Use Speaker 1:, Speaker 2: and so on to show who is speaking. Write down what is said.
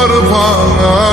Speaker 1: Of orvana